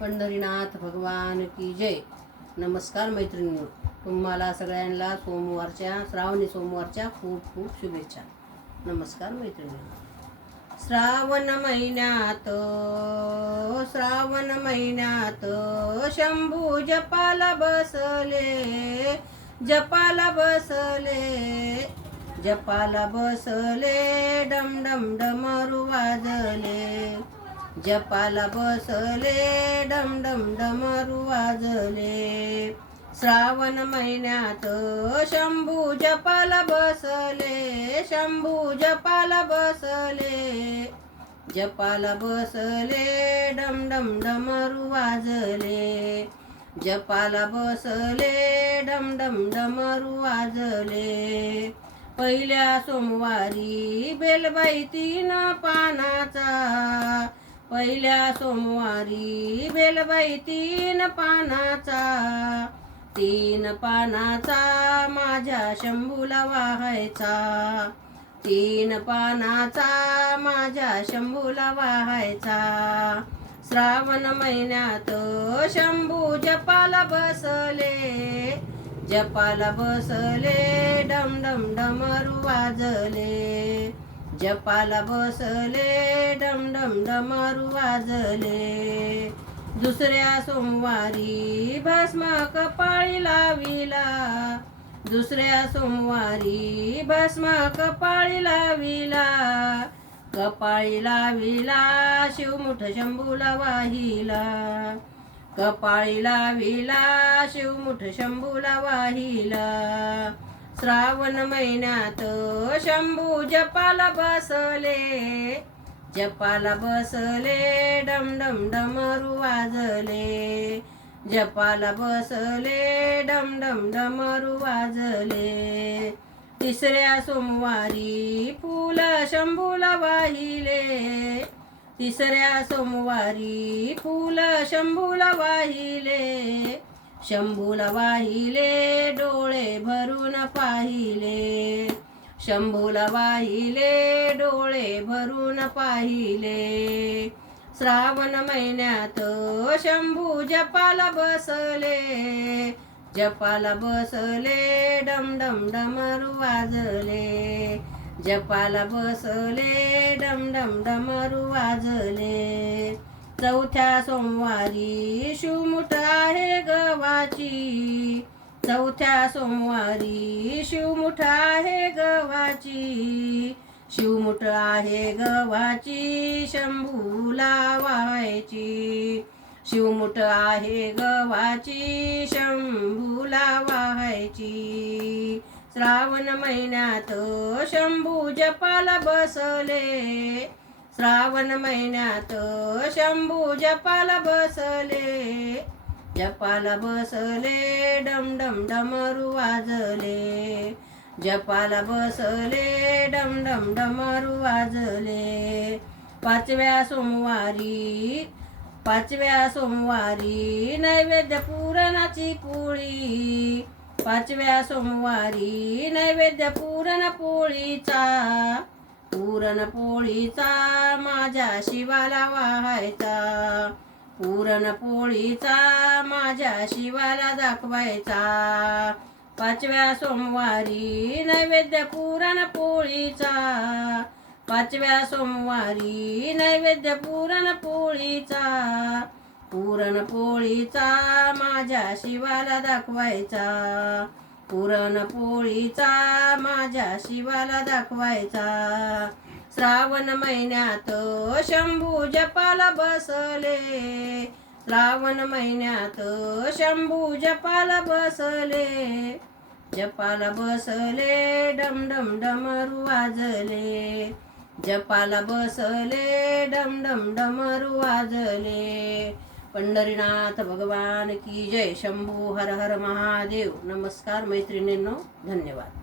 पंढरीनाथ भगवान की जय. नमस्कार मैत्रिणींनो, तुम्हाला सगळ्यांना श्रावणी सोमवारच्या खूप खूप शुभेच्छा. नमस्कार मैत्रिणींनो. श्रावण महिन्यात शंभू जपाला बसले डम डम डमरू वाजले. जपाला बसले डम डम डमरू वाजले. श्रावण महिन्यात शंभू जपाला बसले डम डम डमरू वाजले. जपाला बसले डम डम डमरू वाजले. पहिल्या सोमवारी बेलबाई तीन पानाचा माझ्या शंभूला वाहायचा. श्रावण महिन्यात शंभू जपाला बसले डम डम डमरू वाजले. जपाला बसले डम डम डमरू वाजले. दुसऱ्या सोमवारी भस्म कपाळी लाविला. कपाळी लाविला शिवमुठ शंभूला वाहिला. श्रावण महिन्यात शंभू जपाला बसले डम डम डमरू वाजले. जपाला बसले डम डम डमरू वाजले. तिसऱ्या सोमवारी फूल शंभूला वाहिले. शंभूला वाहिले डोळे भरून पाहिले. श्रावण महिन्यात शंभू जपाला बसले डम डम डमरू वाजले. जपाला बसले डम डम डमरू वाजले. चौथ्या सोमवारी शिवमुठ आहे गव्हाची. शंभूला वाहायची. श्रावण महिन्यात शंभू जपाला बसले डम डम डमरू वाजले. जपाला बसले डम डम डमरू वाजले. पाचव्या सोमवारी नैवेद्य पुरणाची पोळी. पुरणपोळीचा माझ्या शिवाला दाखवायचा. पाचव्या सोमवारी नैवेद्य पुरणपोळीचा. माझ्या शिवाला दाखवायचा. श्रावण महिन्यात शंभू जपाला बसले डम डम डमरू वाजले. जपाला बसले डम डम डमरू वाजले. पंढरीनाथ भगवान की जय. शंभू हर हर महादेव. नमस्कार मैत्रिणींनो, धन्यवाद.